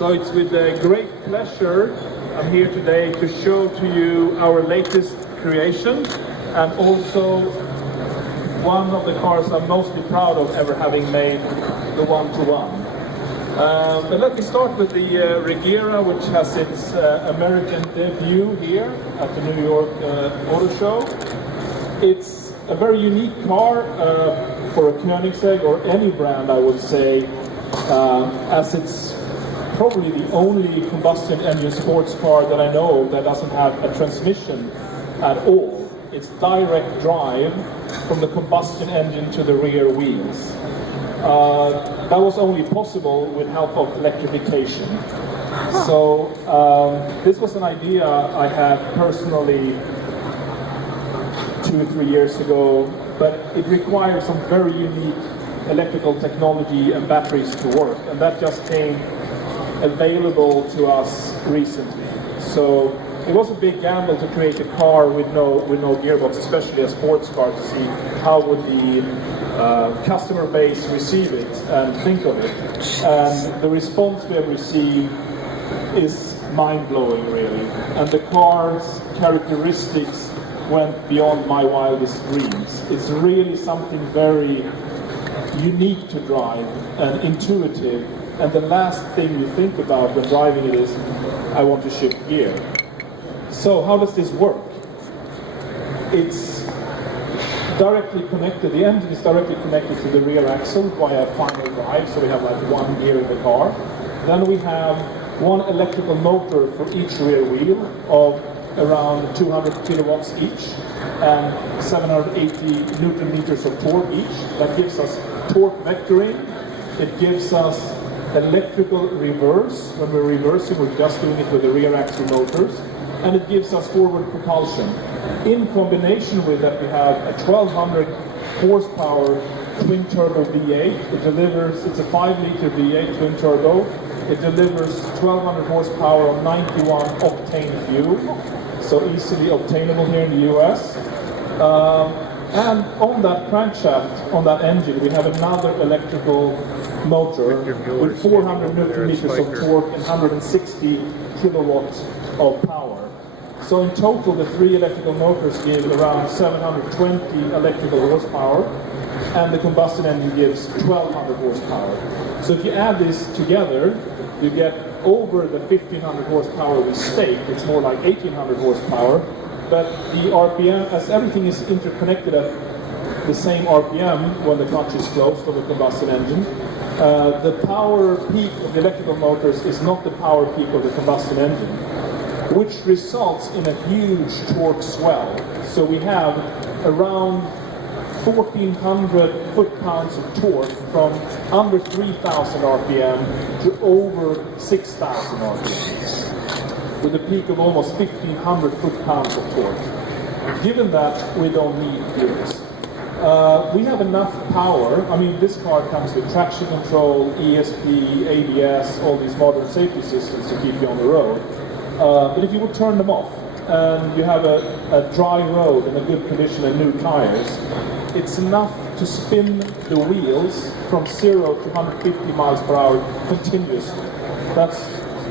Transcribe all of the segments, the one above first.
So it's with great pleasure I'm here today to show to you our latest creation, and also one of the cars I'm mostly proud of ever having made, the 1-to-1. But let me start with the Regera, which has its American debut here at the New York Auto Show. It's a very unique car for a Koenigsegg, or any brand I would say, as it's probably the only combustion engine sports car that I know of that doesn't have a transmission at all. It's direct drive from the combustion engine to the rear wheels. That was only possible with help of electrification. So this was an idea I had personally 2 or 3 years ago, but it required some very unique electrical technology and batteries to work, and that just came available to us recently. So it was a big gamble to create a car with no gearbox, especially a sports car, to see how would the customer base receive it and think of it. And the response we have received is mind-blowing, really. And the car's characteristics went beyond my wildest dreams. It's really something very unique to drive and intuitive. And the last thing you think about when driving it is, I want to shift gear. So how does this work? It's directly connected, the engine is directly connected to the rear axle via final drive, so we have like one gear in the car. Then we have one electrical motor for each rear wheel of around 200 kilowatts each and 780 newton meters of torque each. That gives us torque vectoring. It gives us electrical reverse. When we're reversing, we're just doing it with the rear axle motors. And it gives us forward propulsion. In combination with that, we have a 1200 horsepower twin turbo V8. It delivers, it's a 5-liter V8 twin turbo. It delivers 1200 horsepower on 91 octane fuel, so easily obtainable here in the US. And on that crankshaft, on that engine, we have another electrical motor with 400 newton meters of torque and 160 kilowatts of power. So in total, the 3 electrical motors give around 720 electrical horsepower, and the combustion engine gives 1200 horsepower. So if you add this together, you get over the 1500 horsepower we state. It's more like 1800 horsepower, but the RPM, as everything is interconnected at the same RPM when the clutch is closed on the combustion engine, the power peak of the electrical motors is not the power peak of the combustion engine, which results in a huge torque swell. So we have around 1,400 foot-pounds of torque from under 3,000 RPM to over 6,000 RPM, with a peak of almost 1,500 foot-pounds of torque. Given that, we don't need gears. We have enough power. I mean, this car comes with traction control, ESP, ABS, all these modern safety systems to keep you on the road. But if you would turn them off and you have a dry road in a good condition and new tires, it's enough to spin the wheels from 0 to 150 miles per hour continuously. That's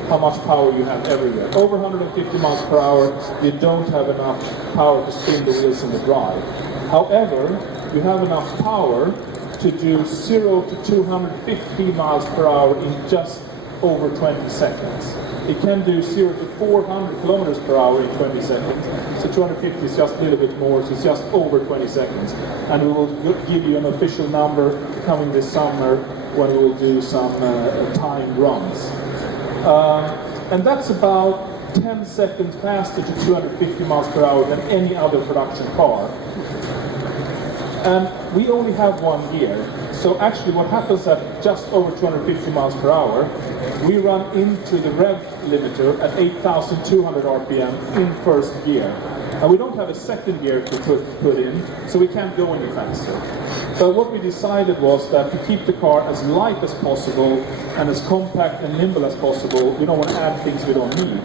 how much power you have everywhere. Over 150 miles per hour, you don't have enough power to spin the wheels in the drive. However, you have enough power to do 0 to 250 miles per hour in just over 20 seconds. It can do 0 to 400 kilometers per hour in 20 seconds. So 250 is just a little bit more, so it's just over 20 seconds. And we will give you an official number coming this summer when we will do some timed runs. And that's about 10 seconds faster to 250 miles per hour than any other production car. And we only have one gear. So actually what happens at just over 250 miles per hour, we run into the rev limiter at 8,200 RPM in first gear. And we don't have a second gear to put in, so we can't go any faster. But what we decided was that to keep the car as light as possible and as compact and nimble as possible, we don't want to add things we don't need.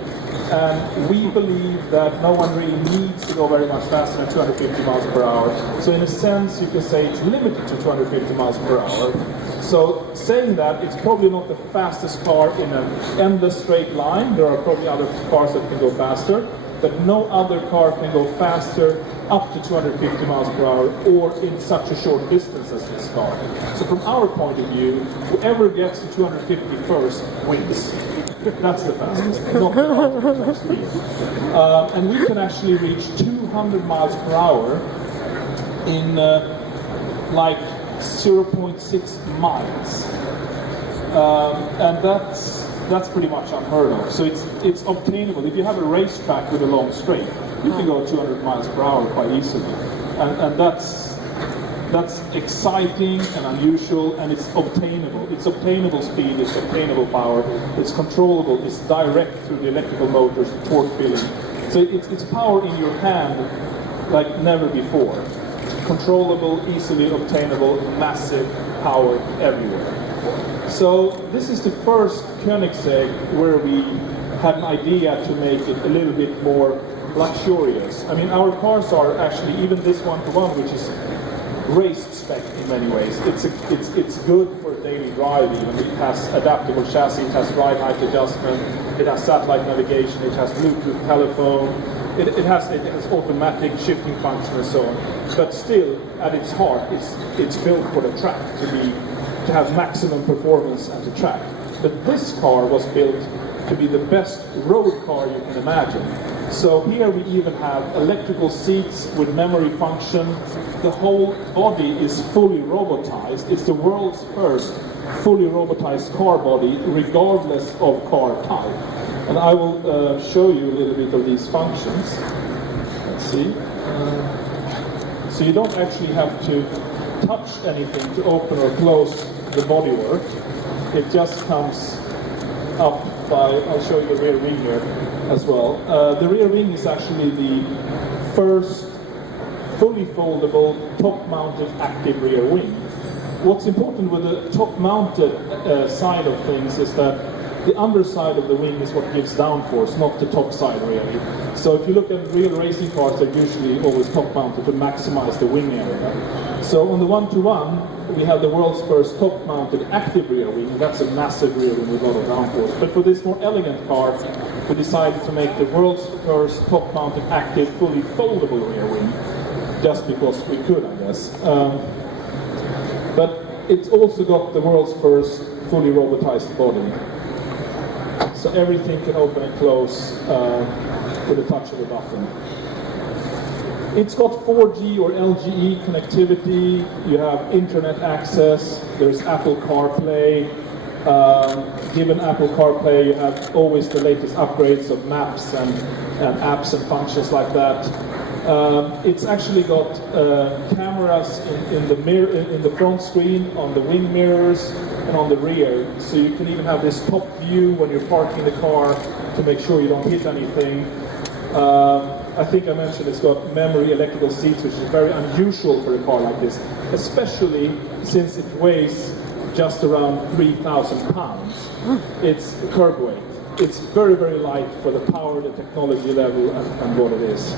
And we believe that no one really needs to go very much faster than 250 miles per hour. So in a sense, you can say it's limited to 250 miles per hour. So saying that, it's probably not the fastest car in an endless straight line. There are probably other cars that can go faster, but no other car can go faster up to 250 miles per hour or in such a short distance as this car. So from our point of view, whoever gets to 250 first wins. That's the fastest, not the ultimate speed. And we can actually reach 200 miles per hour in like 0.6 miles. And that's pretty much unheard of. So it's obtainable. If you have a racetrack with a long straight, you can go 200 miles per hour quite easily. And that's exciting and unusual, and it's obtainable. It's obtainable speed, it's obtainable power, it's controllable, it's direct through the electrical motors, the torque filling. So it's power in your hand like never before. Controllable, easily obtainable, massive power everywhere. So this is the first Koenigsegg where we had an idea to make it a little bit more luxurious. I mean, our cars are actually, even this 1-to-1, which is race spec in many ways. It's good for daily driving. It has adaptable chassis, it has ride height adjustment, it has satellite navigation, it has Bluetooth telephone, it has automatic shifting function and so on. But still, at its heart, it's built for the track to have maximum performance at the track. But this car was built to be the best road car you can imagine. So here we even have electrical seats with memory function. The whole body is fully robotized. It's the world's first fully robotized car body, regardless of car type. And I will show you a little bit of these functions. Let's see. So you don't actually have to touch anything to open or close the bodywork. It just comes up by, I'll show you the rear wing here as well. The rear wing is actually the first fully foldable, top-mounted active rear wing. What's important with the top-mounted side of things is that the underside of the wing is what gives downforce, not the top side really. So if you look at real racing cars, they're usually always top-mounted to maximize the wing area. So on the 1-to-1, we have the world's first top-mounted active rear wing. That's a massive rear wing with a lot of downforce. But for this more elegant car, we decided to make the world's first top-mounted active, fully foldable rear wing, just because we could, I guess. But it's also got the world's first fully robotized body. So everything can open and close with a touch of a button. It's got 4G or LTE connectivity. You have internet access. There's Apple CarPlay. Given Apple CarPlay, you have always the latest upgrades of maps and apps and functions like that. It's actually got cameras in the front screen, on the wing mirrors, and on the rear. So you can even have this top view when you're parking the car to make sure you don't hit anything. I think I mentioned it's got memory electrical seats, which is very unusual for a car like this, especially since it weighs just around 3,000 pounds. It's curb weight. It's very, very light for the power, the technology level, and what it is.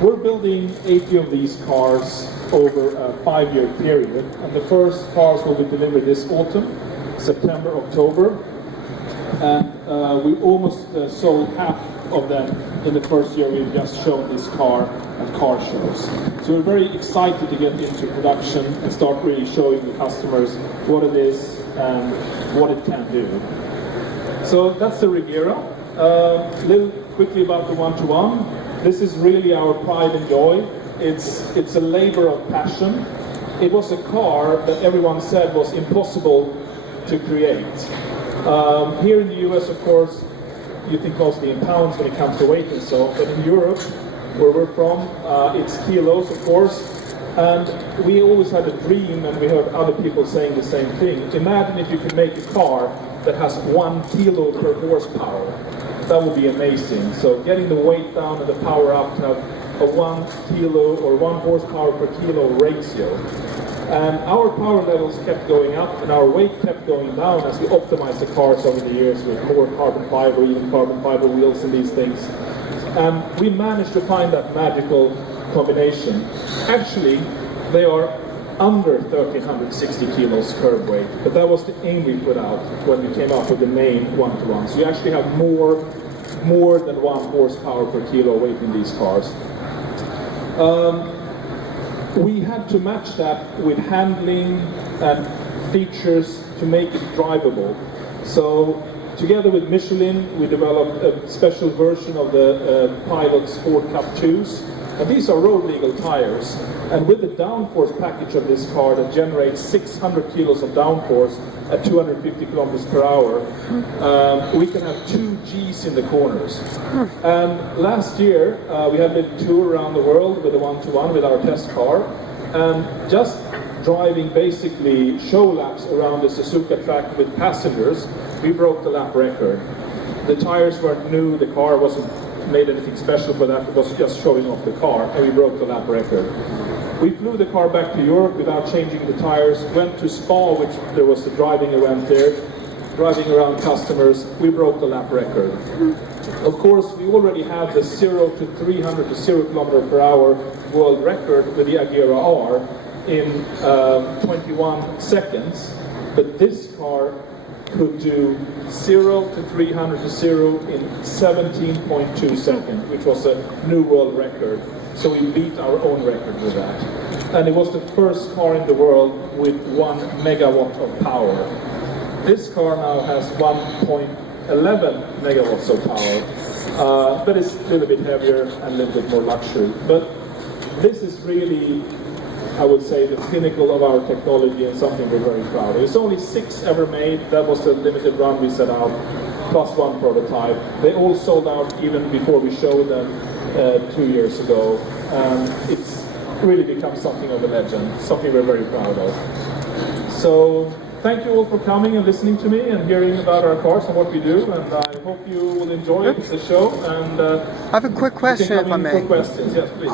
We're building 80 of these cars over a 5-year period, and the first cars will be delivered this autumn, September, October, and we almost sold half of them in the first year we've just shown this car at car shows. So we're very excited to get into production and start really showing the customers what it is and what it can do. So that's the Regera. A little quickly about the 1-to-1. This is really our pride and joy. It's a labor of passion. It was a car that everyone said was impossible to create. Here in the US, of course, you think mostly in pounds when it comes to weight and so on, but in Europe, where we're from, it's kilos, of course, and we always had a dream, and we heard other people saying the same thing. Imagine if you could make a car that has 1 kilo per horsepower. That would be amazing. So getting the weight down and the power up to have a 1 kilo or 1 horsepower per kilo ratio. And our power levels kept going up and our weight kept going down as we optimized the cars over the years with more carbon fiber, even carbon fiber wheels and these things. And we managed to find that magical combination. Actually, they are under 1,360 kilos curb weight, but that was the aim we put out when we came up with the main 1-to-1. So you actually have more than 1 horsepower per kilo weight in these cars. We had to match that with handling and features to make it drivable. So together with Michelin, we developed a special version of the Pilot Sport Cup 2s. And these are road legal tires. And with the downforce package of this car that generates 600 kilos of downforce at 250 kilometers per hour, we can have 2 Gs in the corners. And last year, we had a little tour around the world with a 1-to-1 with our test car. And just driving basically show laps around the Suzuka track with passengers, we broke the lap record. The tires weren't new, the car wasn't made anything special for that, it was just showing off the car, and we broke the lap record. We flew the car back to Europe without changing the tires, went to Spa, which there was a driving event there, driving around customers, we broke the lap record. Of course, we already had the 0 to 300 to 0 kilometer per hour world record with the Regera R in 21 seconds, but this car could do 0 to 300 to 0 in 17.2 seconds, which was a new world record. So we beat our own record with that. And it was the first car in the world with 1 megawatt of power. This car now has 1.11 megawatts of power, but it's a little bit heavier and a little bit more luxury. But this is really, I would say, the pinnacle of our technology and something we're very proud of. There's only 6 ever made. That was the limited run we set out, plus 1 prototype. They all sold out even before we showed them 2 years ago. It's really become something of a legend, something we're very proud of. So thank you all for coming and listening to me and hearing about our cars and what we do. And I hope you will enjoy the show. And I have a quick question, if I may. Questions. Yes, please.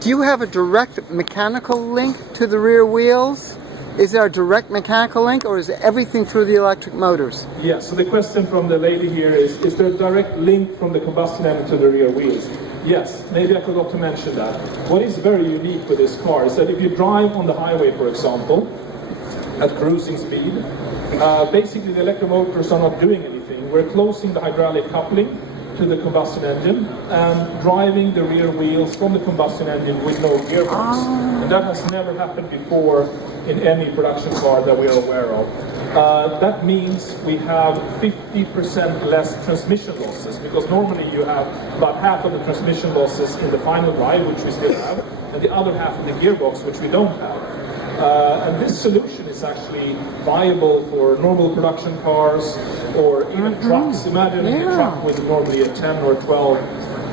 Do you have a direct mechanical link to the rear wheels? Is there a direct mechanical link, or is everything through the electric motors? Yes, so the question from the lady here is there a direct link from the combustion engine to the rear wheels? Yes, maybe I forgot to mention that. What is very unique with this car is that if you drive on the highway, for example, at cruising speed, basically the electromotors are not doing anything. We're closing the hydraulic coupling to the combustion engine and driving the rear wheels from the combustion engine with no gearbox. And that has never happened before in any production car that we're aware of. That means we have 50% less transmission losses, because normally you have about half of the transmission losses in the final drive, which we still have, and the other half in the gearbox, which we don't have. And this solution is actually viable for normal production cars or even trucks. Imagine a truck with normally a 10 or 12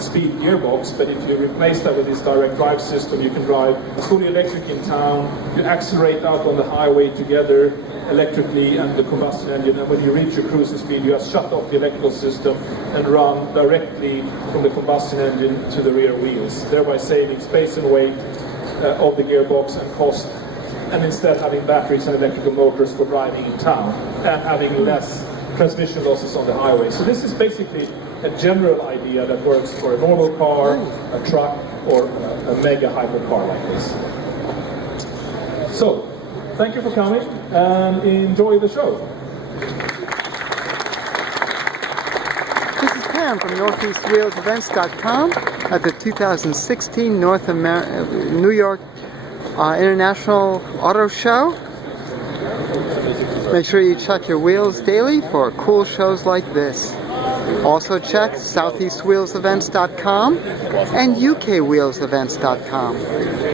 speed gearbox, but if you replace that with this direct drive system, you can drive fully electric in town, you accelerate out on the highway together electrically and the combustion engine, and when you reach your cruising speed, you just shut off the electrical system and run directly from the combustion engine to the rear wheels, thereby saving space and weight of the gearbox and cost, and instead having batteries and electrical motors for driving in town and having less transmission losses on the highway. So this is basically a general idea that works for a normal car, a truck, or a mega hypercar like this. So, thank you for coming and enjoy the show. This is Pam from NortheastWheelsEvents.com at the 2016 New York International Auto Show. Make sure you check your wheels daily for cool shows like this. Also check SoutheastWheelsEvents.com and UKWheelsEvents.com.